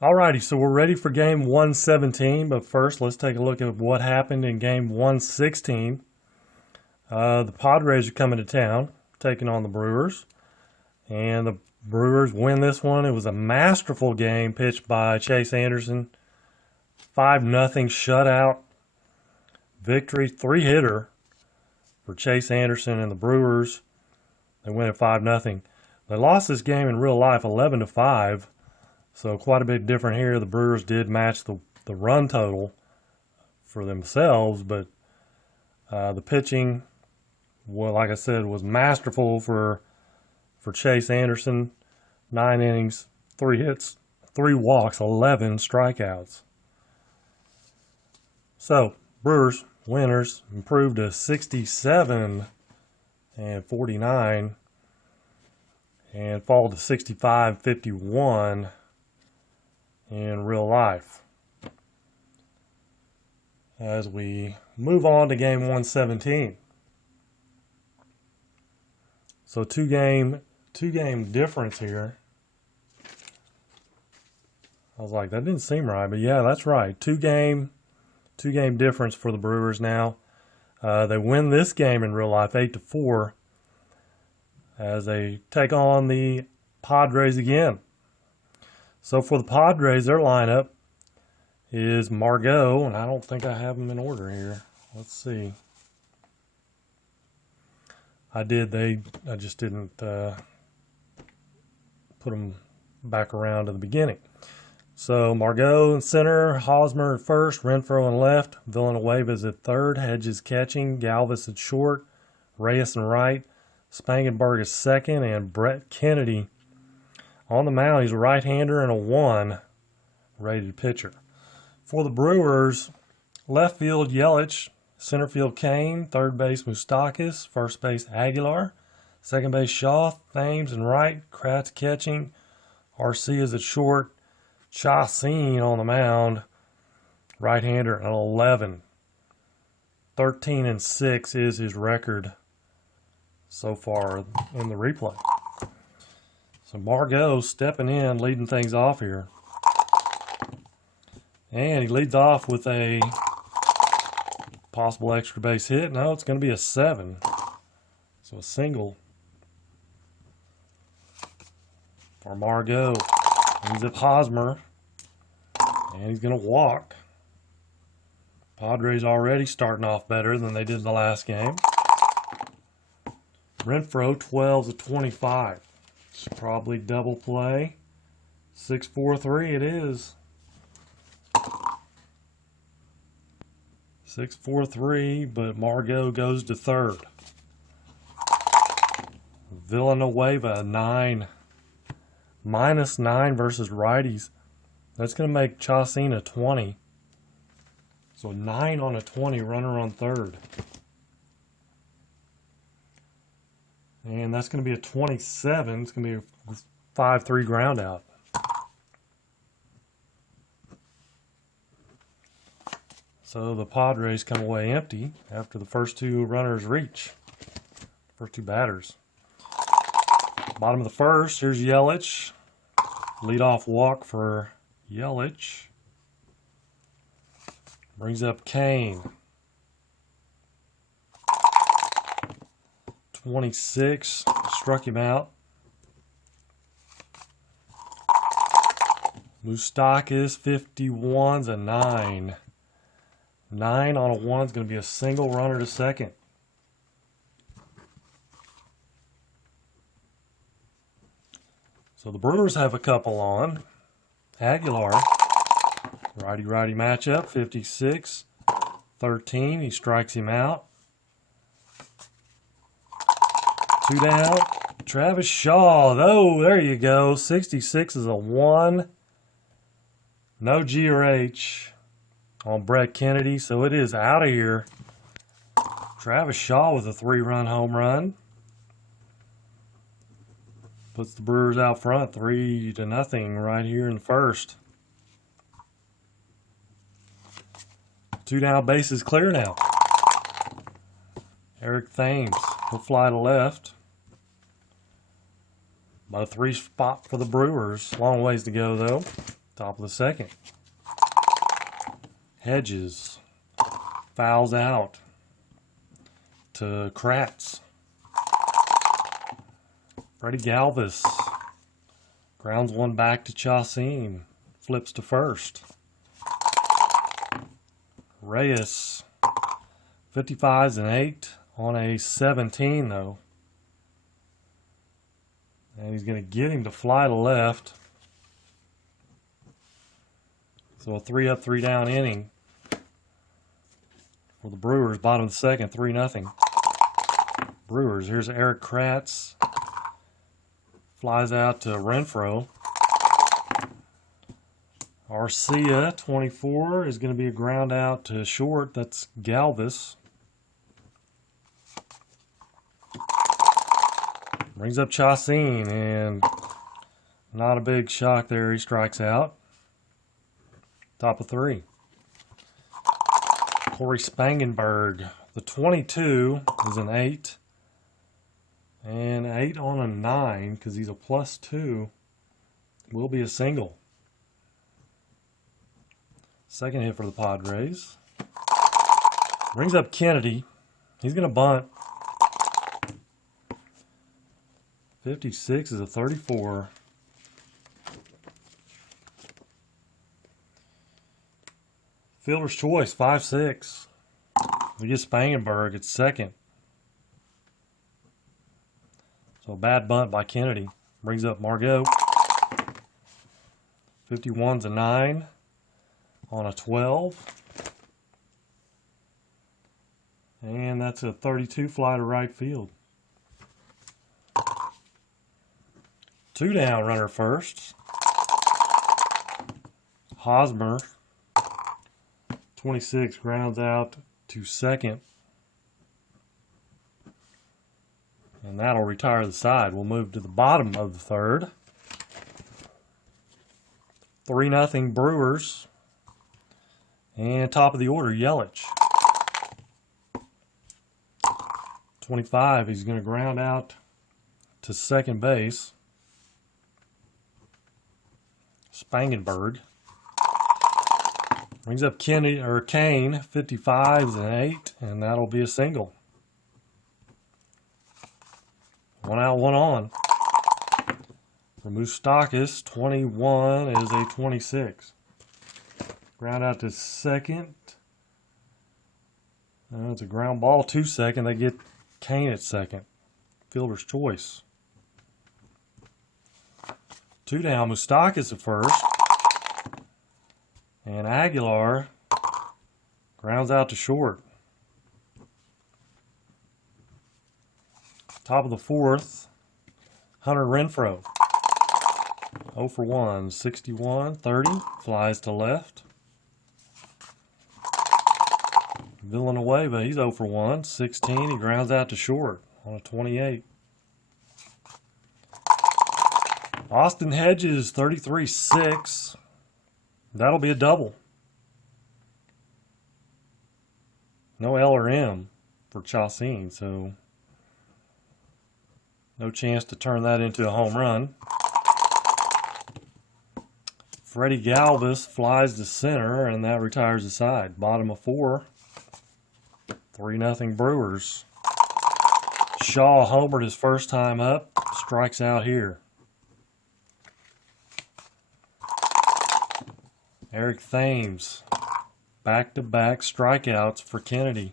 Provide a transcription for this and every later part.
Alrighty, so we're ready for game 117, but first let's take a look at what happened in game 116. The Padres are coming to town, taking on the Brewers, and the Brewers win this one. It was a masterful game pitched by Chase Anderson. 5-0 shutout victory, three-hitter for Chase Anderson and the Brewers. They win at 5-0. They lost this game in real life 11-5. So quite a bit different here. The Brewers did match the run total for themselves, but the pitching, well, like I said, was masterful for Chase Anderson. 9 innings, 3 hits, 3 walks, 11 strikeouts. So Brewers winners, improved to 67-49 and fall to 65-51 in real life. As we move on to game 117. So two game difference here. I was like, that didn't seem right, but yeah, that's right. Two game difference for the Brewers now. They win this game in real life 8-4 as they take on the Padres again. So for the Padres, their lineup is Margot, and I don't think I have them in order here. Let's see. I just didn't put them back around to the beginning. So Margot in center, Hosmer at first, Renfroe in left, Villanueva's at third, Hedges catching, Galvis at short, Reyes in right, Spangenberg is second, and Brett Kennedy on the mound. He's a right-hander and a 1 rated pitcher. For the Brewers, left field Yelich, center field Kane, third base Moustakas, first base Aguilar, second base Shaw, Thames in right, Kratz catching, Arcia's at short, Chacin on the mound, right-hander, and 11. 13-6 is his record so far in the replay. So Margot stepping in, leading things off here. And he leads off with a possible extra base hit. No, it's going to be a 7. So a single for Margot. He's at Hosmer. And he's going to walk. Padres already starting off better than they did in the last game. Renfroe 12-25. It's probably double play. 6-4-3 it is. 6-4-3, but Margot goes to third. Villanueva 9. -9 versus righties. That's going to make Chacin a 20. So 9 on a 20, runner on third. And that's going to be a 27. It's going to be a 5-3 ground out. So the Padres come away empty after the first 2 runners reach. First 2 batters. Bottom of the first, here's Yelich. Leadoff walk for Yelich. Brings up Kane. 26, struck him out. Moustakas, 51's a 9. 9 on a 1 is going to be a single runner to second. So the Brewers have a couple on. Aguilar, righty-righty matchup, 56-13. He strikes him out. 2 down. Travis Shaw. Oh, there you go. 66 is a 1. No G or H on Brett Kennedy, so it is out of here. Travis Shaw with a 3-run home run. Puts the Brewers out front 3-0 right here in the first. 2 down, bases clear now. Eric Thames will fly to left. About a 3 spot for the Brewers. Long ways to go, though. Top of the second. Hedges fouls out to Kratz. Freddie Galvis grounds one back to Chacin. Flips to first. Reyes 55s and 8 on a 17 though. And he's going to get him to fly to left. So a 3 up, 3 down inning for the Brewers. Bottom of the second, 3-0. Brewers. Here's Eric Kratz. Flies out to Renfroe. Arcia, 24, is going to be a ground out to short. That's Galvis. Brings up Chacin, and not a big shock there. He strikes out. Top of 3. Corey Spangenberg. The 22 is an 8. And 8 on a 9, because he's a +2, will be a single. Second hit for the Padres. Brings up Kennedy. He's going to bunt. 56 is a 34. Fielder's choice, 5-6. We get Spangenberg at second. So bad bunt by Kennedy. Brings up Margot. 51's a 9 on a 12. And that's a 32 fly to right field. 2 down, runner first. Hosmer, 26, grounds out to second. And that'll retire the side. We'll move to the bottom of the third. 3-0 Brewers. And top of the order, Yelich. 25, he's going to ground out to second base. Spangenberg. Brings up Kane, 55s and 8, and that'll be a single. 1 out, 1 on. For Moustakas, 21 is a 26. Ground out to second. It's a ground ball to second. They get Kane at second. Fielder's choice. 2 down. Moustakas at first. And Aguilar grounds out to short. Top of the fourth, Hunter Renfroe. 0 for 1, 61, 30, flies to left. Villanueva, he's 0 for 1, 16, he grounds out to short on a 28. Austin Hedges, 33-6. That'll be a double. No L or M for Chacin, so no chance to turn that into a home run. Freddie Galvis flies to center, and that retires the side. Bottom of 4. 3-0 Brewers. Shaw homered his first time up. Strikes out here. Eric Thames. Back-to-back strikeouts for Kennedy.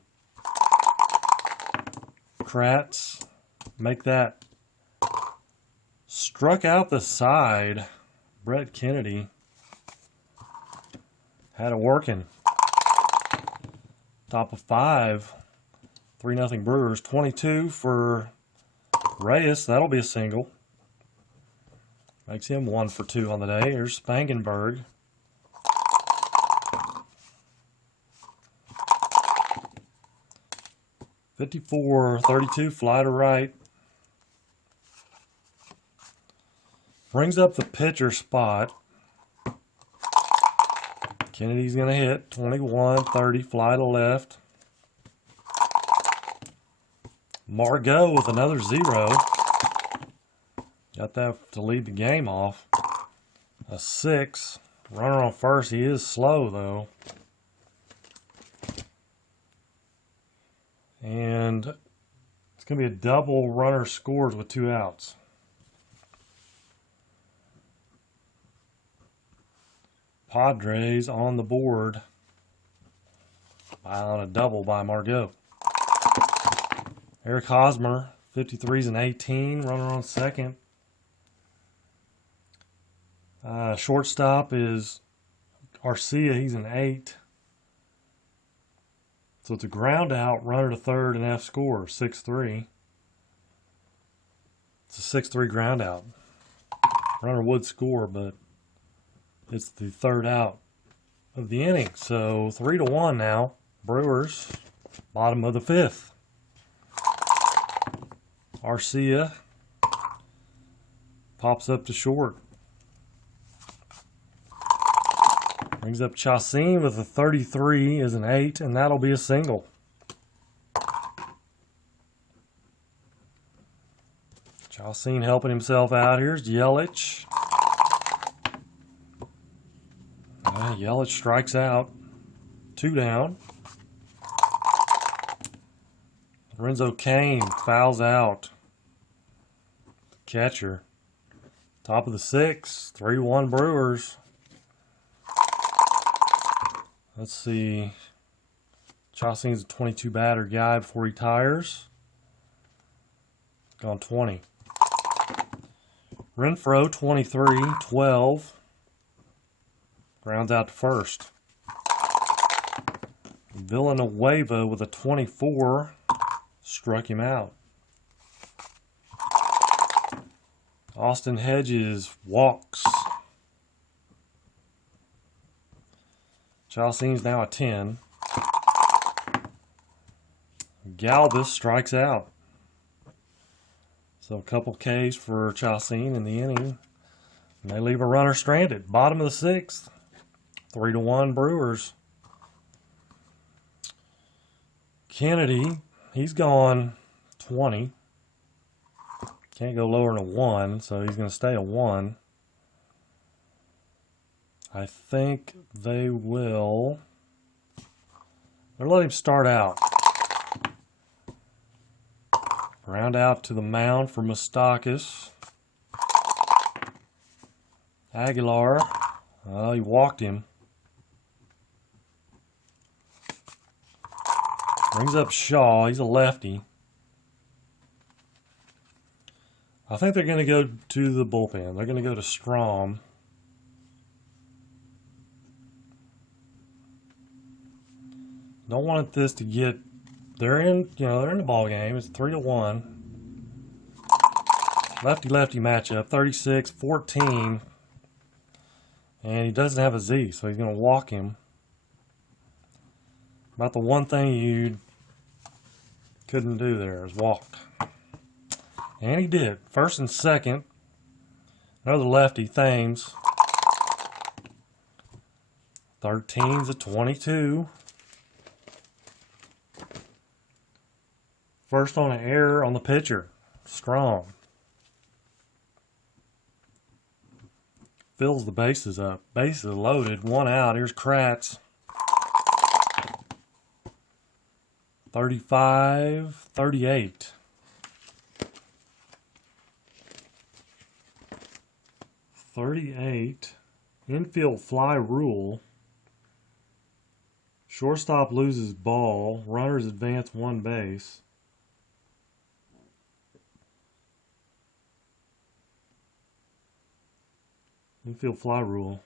Kratz. Make that. Struck out the side. Brett Kennedy had it working. Top of 5. 3-0 Brewers. 22 for Reyes. That'll be a single. Makes him 1 for 2 on the day. Here's Spangenberg. .54-32, fly to right. Brings up the pitcher spot. Kennedy's going to hit 21-30, fly to left. Margot with another 0. Got that to lead the game off. A 6 Runner on first. He is slow, though. And it's going to be a double. Runner scores with 2 outs. Padres on the board on a double by Margot. Eric Hosmer, 53's an 18. Runner on second. Shortstop is Arcia. He's an 8. So it's a ground out, runner to third, and F score, 6-3. It's a 6-3 ground out. Runner would score, but it's the third out of the inning. So 3-1 now. Brewers, bottom of the 5th. Arcia pops up to short. Brings up Chacin with a 33 is an 8, and that'll be a single. Chacin helping himself out. Here's Yelich. Yelich strikes out. 2 down. Lorenzo Cain fouls out. Catcher. Top of the 6th. 3-1 Brewers. Let's see. Chacin's a 22 batter guy before he retires. Gone 20. Renfroe, 23, 12. Grounds out to first. Villanueva with a 24 struck him out. Austin Hedges walks. Chacin's now a 10. Galvis strikes out. So a couple Ks for Chacin in the inning. And they leave a runner stranded. Bottom of the 6th. 3-1 Brewers. Kennedy, he's gone 20. Can't go lower than a 1, so he's going to stay a 1. I think they will. They'll let him start out. Ground out to the mound for Moustakas. Aguilar. He walked him. Brings up Shaw. He's a lefty. I think they're going to go to the bullpen. They're going to go to Strom. Don't want this to get. They're in the ball game. It's 3-1. Lefty-lefty matchup. 36-14. And he doesn't have a Z, so he's going to walk him. About the one thing you couldn't do there is walk. And he did. First and second. Another lefty, Thames. 13's a 22. First on an error on the pitcher. Strong. Fills the bases up. Bases loaded. 1 out. Here's Kratz. 35-38. Infield fly rule. Shortstop loses ball. Runners advance 1 base. Infield fly rule.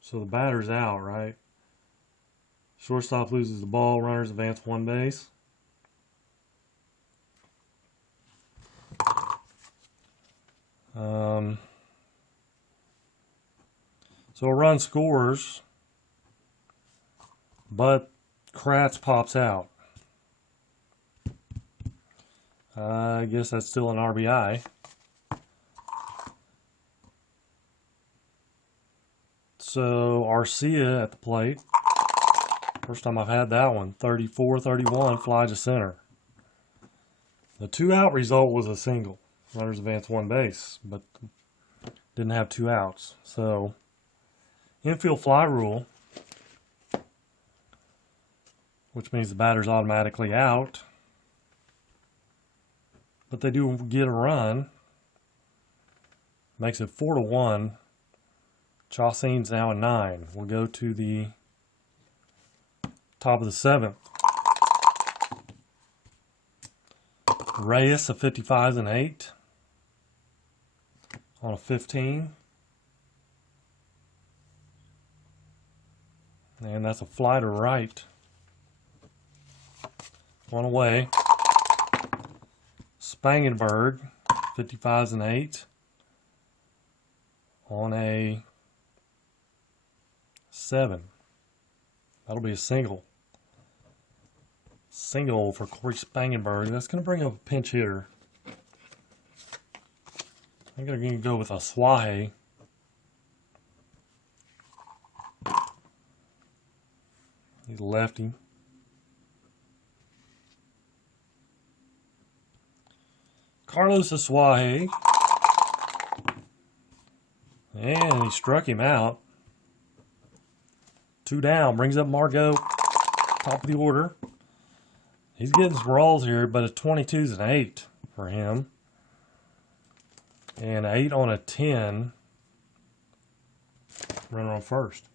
So the batter's out, right? Shortstop loses the ball. Runners advance 1 base. So a run scores, but Kratz pops out. I guess that's still an RBI. So Arcia at the plate. First time I've had that one. 34-31, fly to center. The 2-out result was a single. Runners advance 1 base, but didn't have 2 outs. So Infield fly rule, which means the batter's automatically out. But they do get a run. Makes it 4-1. Chaucin's now a 9. We'll go to the top of the 7th. Reyes, a 55 and 8 on a 15. And that's a fly to right. One away. Spangenberg, 55s and 8 on a 7. That'll be a single. Single for Corey Spangenberg. That's going to bring up a pinch hitter. I'm going to go with a Swahe. He's a lefty. Carlos Swahe. And he struck him out. 2 down. Brings up Margot. Top of the order. He's getting some rolls here, but a 22's an 8 for him. And 8 on a 10. Runner on first.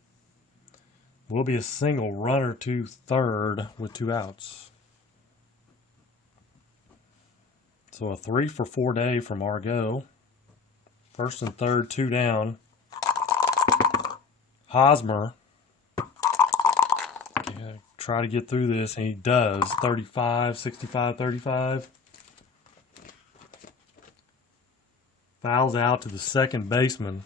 Will be a single, runner to third with 2 outs. So a 3 for 4 day for Margot. First and third, 2 down. Hosmer. Try to get through this, and he does. 35, 65, 35. Fouls out to the second baseman.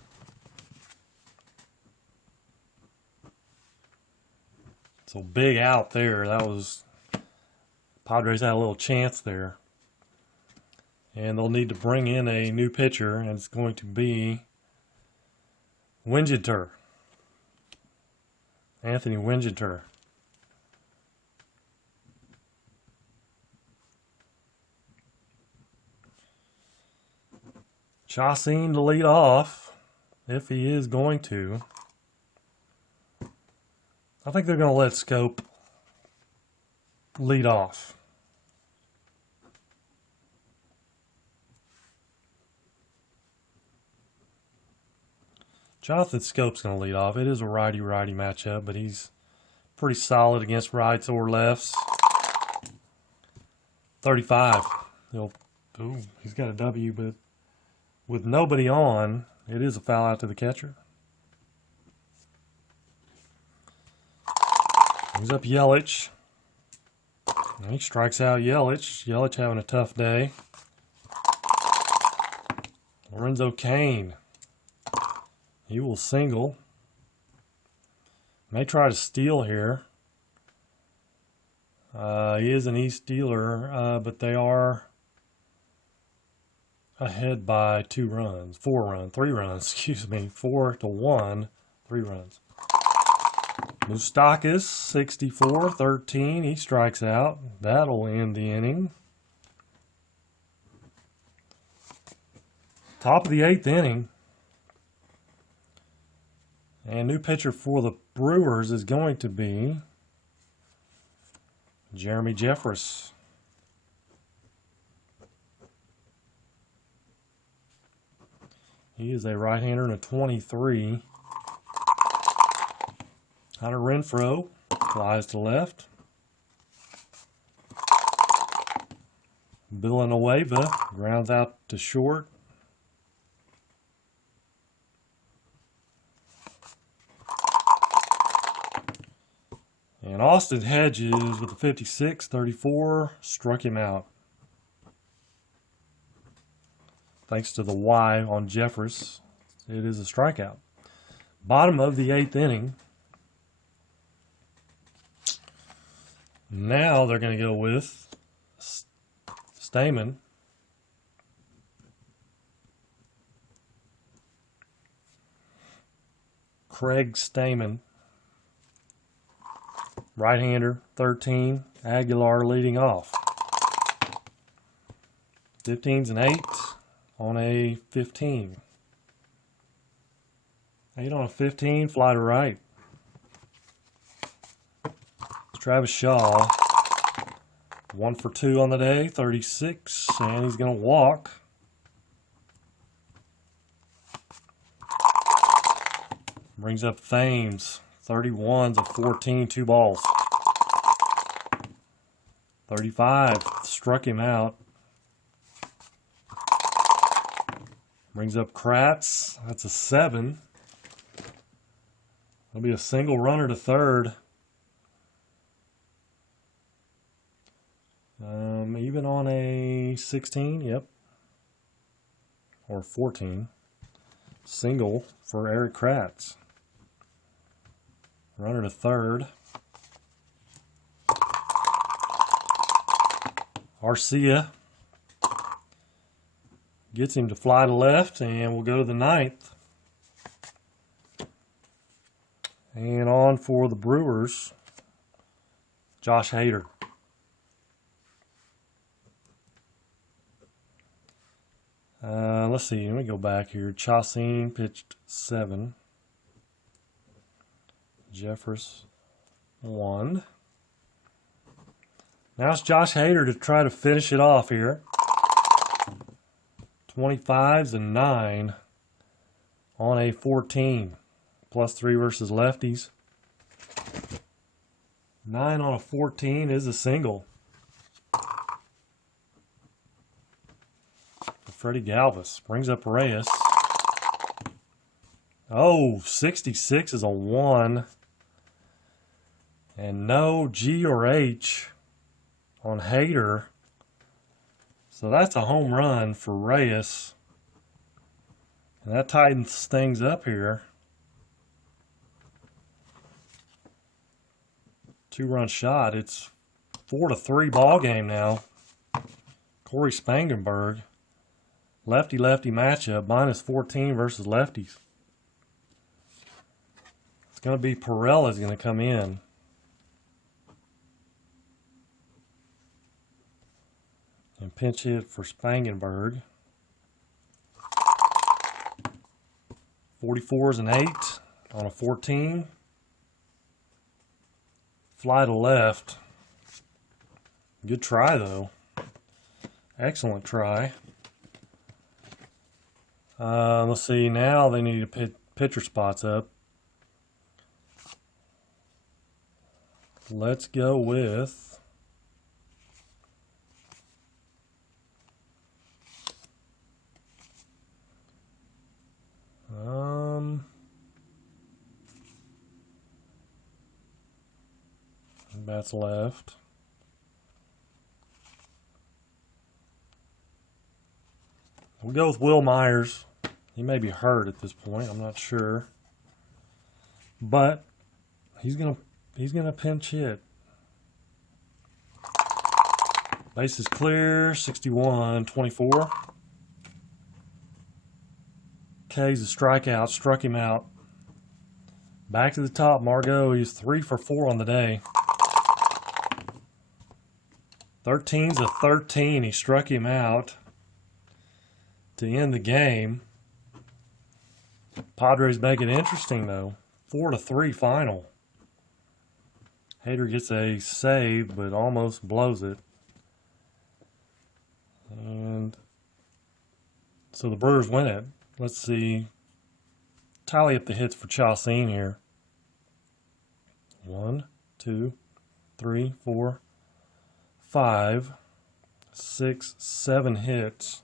So big out there. That was, Padres had a little chance there. And they'll need to bring in a new pitcher, and it's going to be Winginter. Anthony Winginter. Chaucin to lead off, if he is going to. I think they're going to let Scope lead off. Jonathan Scope's going to lead off. It is a righty-righty matchup, but he's pretty solid against rights or lefts. 35. He's got a W, but with nobody on, it is a foul out to the catcher. Brings up Yelich. And he strikes out Yelich. Yelich having a tough day. Lorenzo Cain. He will single. May try to steal here. He is an East dealer, but they are ahead by 2 runs. 3 runs, excuse me. 4-1, 3 runs. Moustakas, 64-13. He strikes out. That'll end the inning. Top of the 8th inning. And new pitcher for the Brewers is going to be Jeremy Jeffress. He is a right-hander and a 23. Hunter Renfroe flies to left. Villanueva grounds out to short. And Austin Hedges with a 56-34 struck him out. Thanks to the Y on Jeffress, it is a strikeout. Bottom of the 8th inning. Now they're going to go with Stamen. Craig Stamen. Right-hander, 13. Aguilar leading off. 15's an 8 on a 15. 8 on a 15, fly to right. Travis Shaw, 1 for 2 on the day, 36, and he's going to walk. Brings up Thames, 31s of 14, 2 balls. 35, struck him out. Brings up Kratz, that's a 7. That'll be a single runner to third. Even on a 16, yep, or 14. Single for Eric Kratz. Runner to third. Arcia gets him to fly to left, and we'll go to the ninth. And on for the Brewers, Josh Hader. Let's see, let me go back here. Chassin pitched 7. Jeffress 1. Now it's Josh Hader to try to finish it off here. 25s and 9 on a 14. +3 versus lefties. 9 on a 14 is a single. Freddie Galvis brings up Reyes. Oh, 66 is a 1. And no G or H on Hader. So that's a home run for Reyes. And that tightens things up here. 2-run shot. It's 4-3 ball game now. Corey Spangenberg. Lefty-lefty matchup, -14 versus lefties. It's going to be Perella's going to come in. And pinch hit for Spangenberg. 44s and 8 on a 14. Fly to left. Good try, though. Excellent try. Let's see, now they need to put pitcher spots up. Let's go with bats left. We'll go with Will Myers. He may be hurt at this point. I'm not sure, but he's gonna pinch hit. Base is clear. 61-24. K's a strikeout. Struck him out. Back to the top, Margot. He's 3 for 4 on the day. 13's a 13. He struck him out to end the game. Padres make it interesting, though. 4-3 final. Hader gets a save, but almost blows it. And so the Brewers win it. Let's see. Tally up the hits for Chassin here. 1, 2, 3, 4, 5, 6, 7 hits.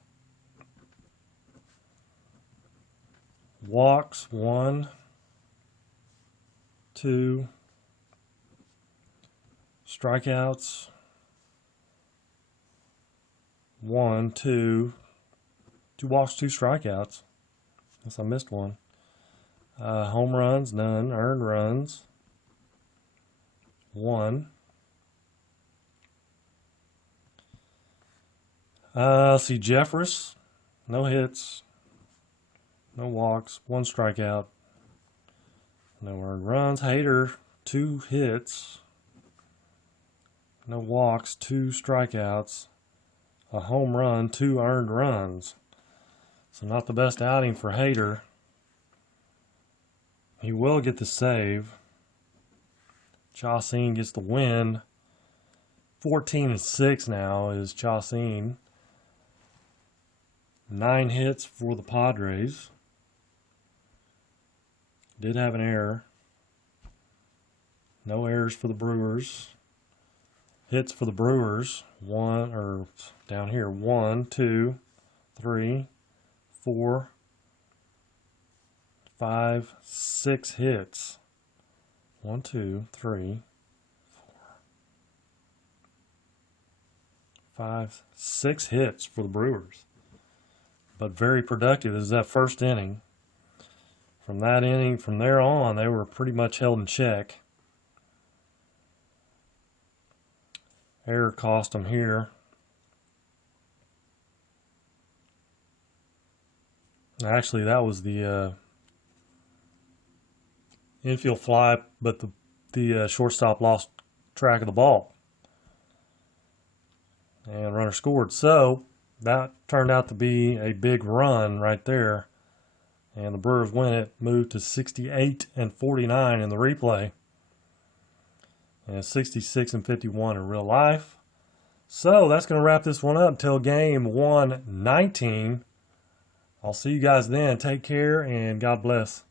Walks 1, 2, strikeouts 1, 2, 2 walks, 2 strikeouts. Guess I missed one. Home runs, none. Earned runs, 1. Let's see, Jeffress, no hits. No walks, 1 strikeout. No earned runs. Hader, 2 hits. No walks, 2 strikeouts. A home run, 2 earned runs. So not the best outing for Hader. He will get the save. Chacin gets the win. 14-6 now is Chacin. 9 hits for the Padres. Did have an error. No errors for the Brewers. Hits for the Brewers. Down here. 1, 2, 3, 4, 5, 6 hits. 1, 2, 3, 4, 5, 6 hits for the Brewers. But very productive. This is that first inning. From that inning, from there on, they were pretty much held in check. Error cost them here. Actually, that was the infield fly, but the shortstop lost track of the ball. And runner scored. So that turned out to be a big run right there. And the Brewers win it, moved to 68-49 in the replay. And 66-51 in real life. So that's going to wrap this one up until game 119. I'll see you guys then. Take care and God bless.